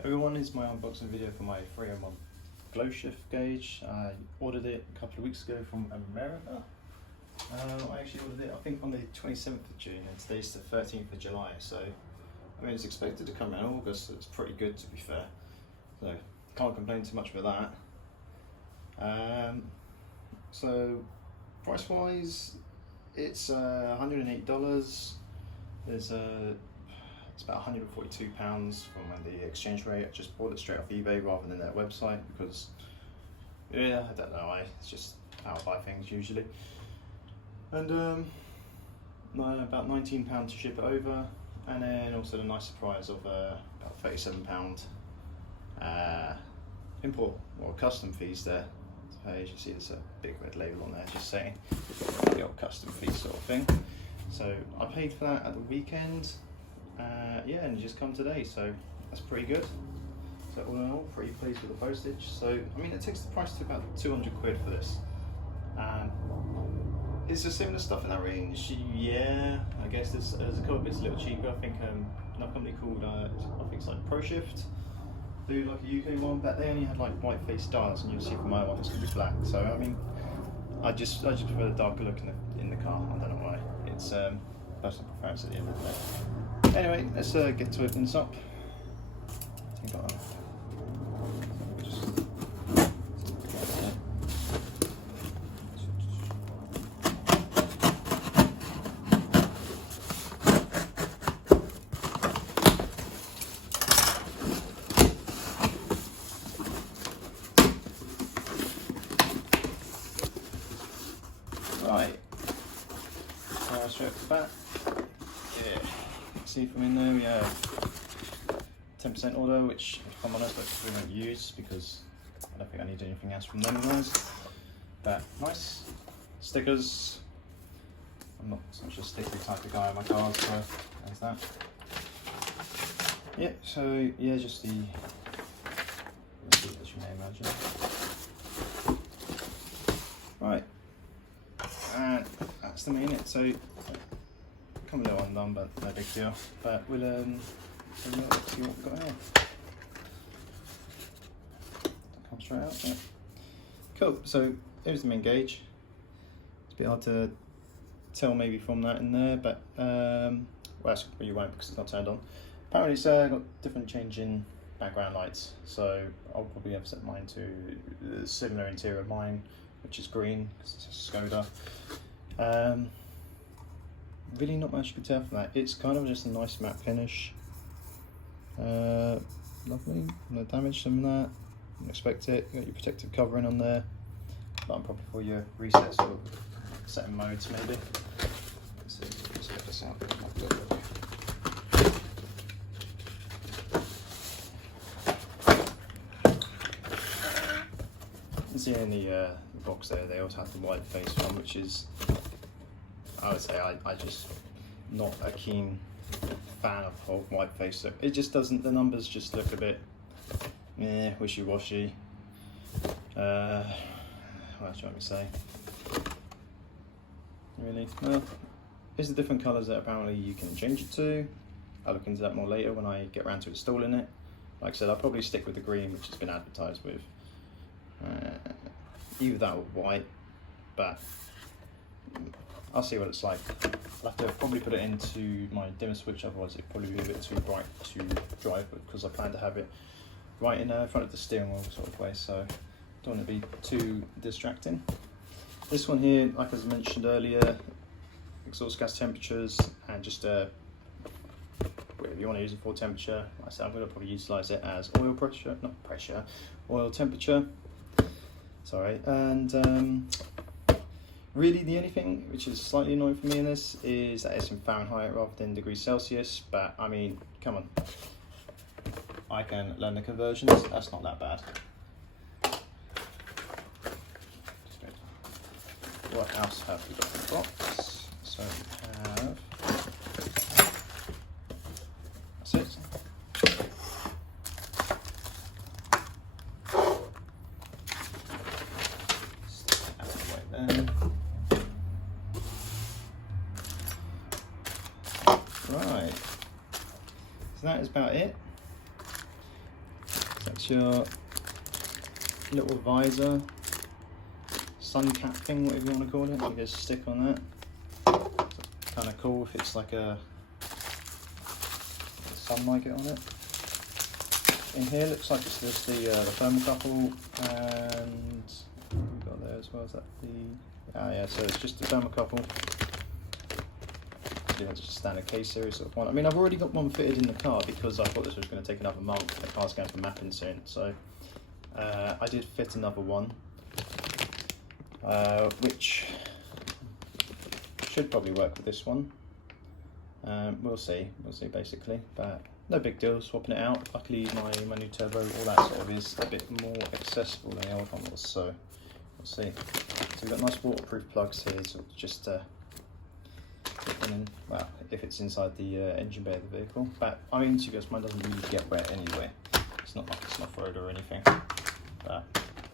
Everyone, is my unboxing video for my 301 Glowshift gauge. I ordered it a couple of weeks ago from America. I actually ordered it I think on the 27th of June and today's the 13th of July, so I mean it's expected to come in August, so it's pretty good to be fair. So can't complain too much about that. So price wise it's $108. It's about £142 from the exchange rate. I just bought it straight off eBay rather than their website because, yeah, I don't know why. It's just how I buy things usually. And about £19 to ship it over, and then also the nice surprise of about £37 import or custom fees there. So as you see, there's a big red label on there just saying the old custom fee sort of thing. So I paid for that at the weekend. Yeah, and it just come today, so that's pretty good. So all in all, pretty pleased with the postage. So I mean, it takes the price to about 200 quid for this. Is there similar stuff in that range? Yeah, I guess there's a couple of bits a little cheaper. I think another company called I think it's like ProShift, do like a UK one, but they only had like white face dials, and you'll see from my one it's gonna be black. So I mean, I just prefer the darker look in the car. I don't know why. It's personal preference at the end of the day. Anyway, let's get to open this up. Right, straight off the bat. Yeah. See from in there we have 10% order, which if I'm honest I probably won't use because I don't think I need anything else from them guys. But nice stickers. I'm not such a sticky type of guy on my cars, so there's that. Yeah, so yeah, just the as you may imagine. Right, and that's the main it. So come a little undone, but no big deal. But we'll see what we've got here. Come straight out. Yeah. Cool. So here's the main gauge. It's a bit hard to tell maybe from that in there, but well, actually you won't because it's not turned on. Apparently it's got different changing background lights, so I'll probably have set mine to the similar interior of mine, which is green because it's a Skoda. Really not much you can tell from that. It's kind of just a nice matte finish. Lovely, no damage from that. Didn't expect it. You got your protective covering on there. Button probably for your resets or setting modes maybe. Let's see, let's get this out. You can see in the box there, they also have the white face one, which is, I would say I just not a keen fan of white face look. It just doesn't, the numbers just look a bit wishy-washy. What else do you want me to say? Really? Well, here's the different colours that apparently you can change it to. I'll look into that more later when I get around to installing it. Like I said, I'll probably stick with the green, which has been advertised with. Either that or white, but I'll see what it's like. I'll have to probably put it into my dimmer switch, otherwise it'd probably be a bit too bright to drive with, because I plan to have it right in front of the steering wheel sort of way, so don't want to be too distracting. This one here, like as I mentioned earlier, exhaust gas temperatures and just whatever you want to use it for temperature. Like I said, I'm going to probably utilise it as oil pressure, not pressure, oil temperature. Sorry, and really the only thing which is slightly annoying for me in this is that it's in Fahrenheit rather than degrees Celsius, but I mean, come on, I can learn the conversions, that's not that bad. What else have we got in the box? So we have, that's it. Out of the way there. Right, so that is about it. That's your little visor, sun cap thing, whatever you want to call it. You get a stick on that. Kind of cool if it's like a sun might get on it. In here looks like it's just the thermocouple, and what have we got there as well? Is that the yeah? So it's just the thermocouple. Yeah, it's just a standard case series sort of one. I mean, I've already got one fitted in the car because I thought this was going to take another month. The car's going for mapping soon, so I did fit another one, which should probably work with this one. We'll see basically, but no big deal swapping it out. Luckily my new turbo, all that sort of is a bit more accessible than the old one was, so we'll see. So we've got nice waterproof plugs here, so just well, if it's inside the engine bay of the vehicle. But I mean, to be honest, mine doesn't really get wet anyway. It's not like it's an off-road or anything. But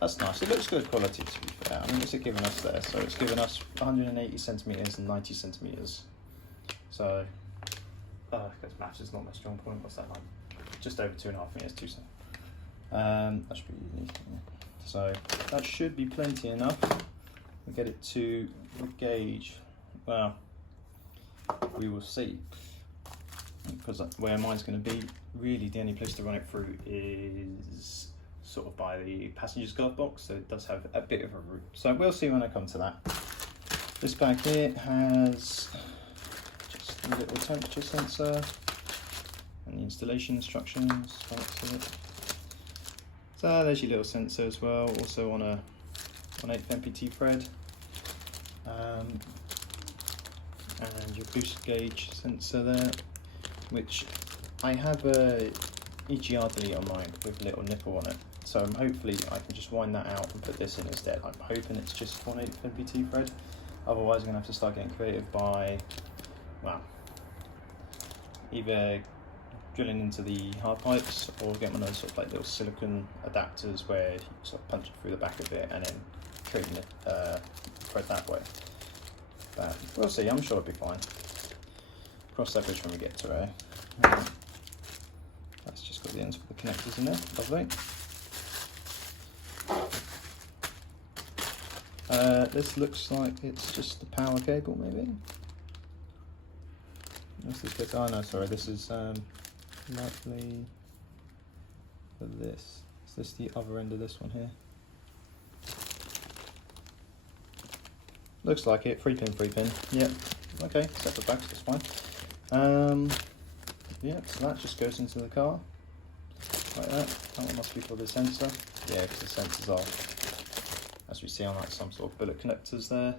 that's nice. It looks good quality, to be fair. I mean, what's it giving us there? So it's given us 180 centimeters and 90 centimeters. So, because maths is not my strong point. What's that like? Just over 2.5 meters, 2 centimeters. That should be unique. So that should be plenty enough. We get it to the gauge. Well, we will see, because where mine's going to be, really the only place to run it through is sort of by the passenger's glove box, so it does have a bit of a route. So we'll see when I come to that. This bag here has just a little temperature sensor and the installation instructions. So there's your little sensor as well, also on a 1/8 MPT thread. And your boost gauge sensor there, which I have a EGR delete on mine with a little nipple on it, so hopefully I can just wind that out and put this in instead. I'm hoping it's just 1/8 MPT thread, otherwise I'm going to have to start getting creative by, well, either drilling into the hard pipes or get one of those sort of like little silicone adapters where you sort of punch it through the back of it and then creating the thread that way. But we'll see, I'm sure it'll be fine. Cross that bridge when we get to it. That's just got the ends for the connectors in there, lovely. This looks like it's just the power cable, maybe. What's this bit? Oh no, sorry, this is likely for this. Is this the other end of this one here? Looks like it, 3-pin, yep, okay, separate backs, that's fine. Yeah, so that just goes into the car, like that. That one must be for the sensor, yeah, because the sensors are, as we see on like some sort of bullet connectors there.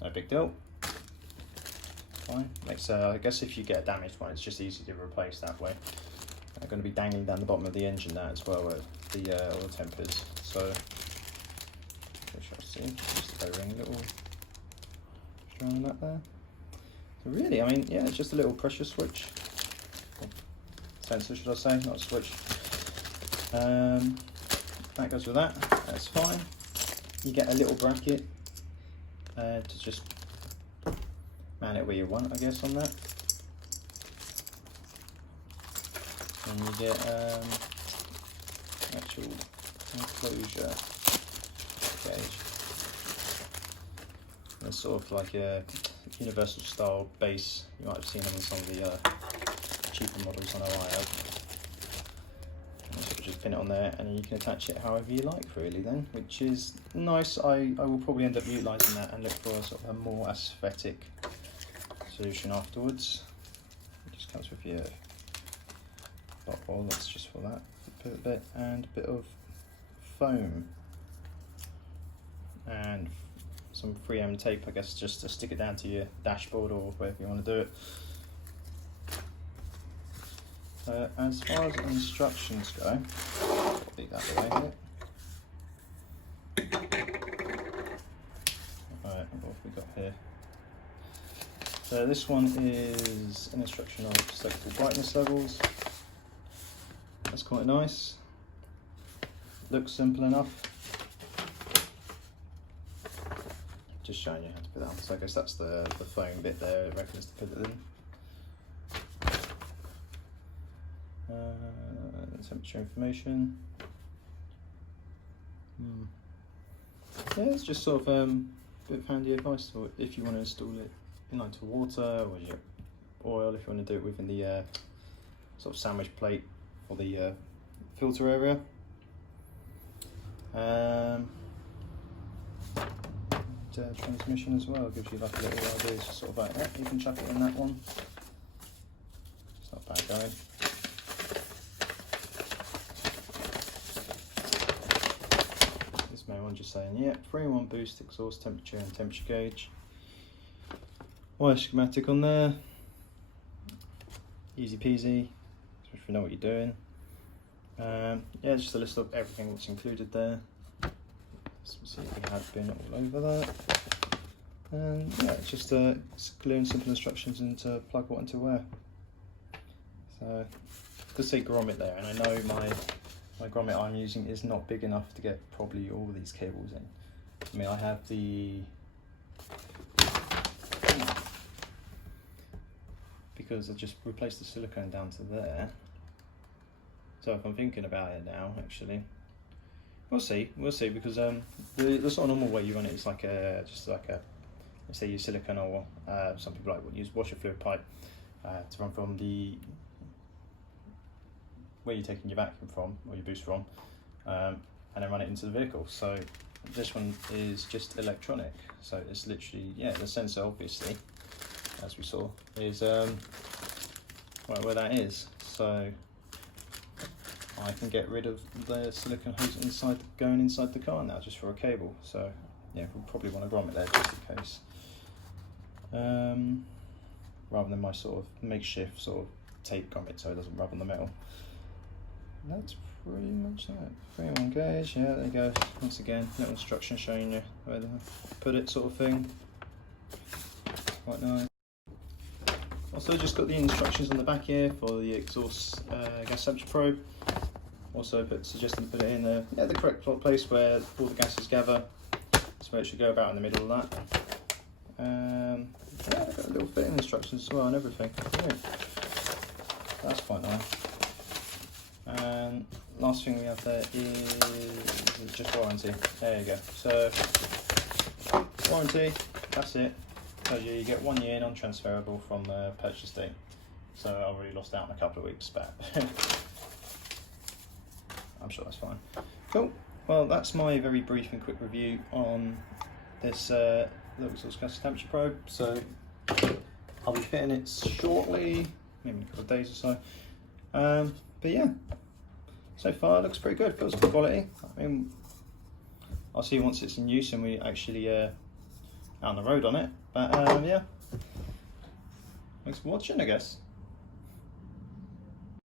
No big deal, fine. Makes, I guess if you get a damaged one, it's just easy to replace that way. They're going to be dangling down the bottom of the engine now as well, where the oil temp is, so. See, just a ring little string on that there. So really, I mean, yeah, it's just a little pressure switch, sensor should I say, not a switch. That goes with that, that's fine. You get a little bracket to just man it where you want, I guess, on that. And you get actual enclosure gauge. It's sort of like a universal style base. You might have seen them in some of the cheaper models I know I have. And you sort of just pin it on there and then you can attach it however you like really then, which is nice. I will probably end up utilising that and look for a sort of a more aesthetic solution afterwards. It just comes with your dot ball, that's just for that bit, and a bit of foam and some 3M tape, I guess, just to stick it down to your dashboard or wherever you want to do it. As far as instructions go, I'll leave that away here. Alright, what have we got here? So this one is an instruction on selectable brightness levels. That's quite nice. Looks simple enough. Just showing you how to put that on. So I guess that's the foam bit there, it reckons to put it in. Temperature information. Yeah, it's just sort of a bit of handy advice for if you want to install it in like to water or your oil, if you want to do it within the sort of sandwich plate for the filter area. Transmission as well gives you like a little idea, just sort of like that. You can chuck it in that one. It's not bad going. This main one just saying, yeah, 3-in-1 boost, exhaust temperature and temperature gauge. Wire schematic on there. Easy peasy, if you know what you're doing. Yeah, just a list of everything that's included there. So see if we have been all over that. And yeah, it's just clear and simple instructions into plug what into where. So, just say grommet there, and I know my grommet I'm using is not big enough to get probably all these cables in. I mean, I have the, because I just replaced the silicone down to there. So if I'm thinking about it now, actually, we'll see, because the sort of normal way you run it is like just like a, let's say use silicone, or some people like use washer fluid pipe to run from the, where you're taking your vacuum from, or your boost from, and then run it into the vehicle. So this one is just electronic, so it's literally, yeah, the sensor obviously, as we saw, is right where that is. So I can get rid of the silicone hose going inside the car now, just for a cable. So yeah, we'll probably want to grommet there just in case, rather than my sort of makeshift sort of tape grommet so it doesn't rub on the metal. That's pretty much that. 3-in-1 gauge, yeah, there you go. Once again, little instruction showing you where to put it, sort of thing. Quite nice. Also, just got the instructions on the back here for the exhaust gas temperature probe. Also, suggesting put it in the correct place where all the gases gather. That's where it should go, about in the middle of that. Yeah, I've got little fitting instructions as well and everything. Yeah. That's quite nice. And last thing we have there is just warranty. There you go. So warranty, that's it. Tells you get 1 year non-transferable from the purchase date. So I've already lost out in a couple of weeks, but I'm sure that's fine. Cool. Well, that's my very brief and quick review on this low exhaust gas temperature probe. So I'll be fitting it shortly, maybe in a couple of days or so. But yeah, so far it looks pretty good. Feels good quality. I mean, I'll see once it's in use and we actually out on the road on it. But yeah, thanks for watching, I guess.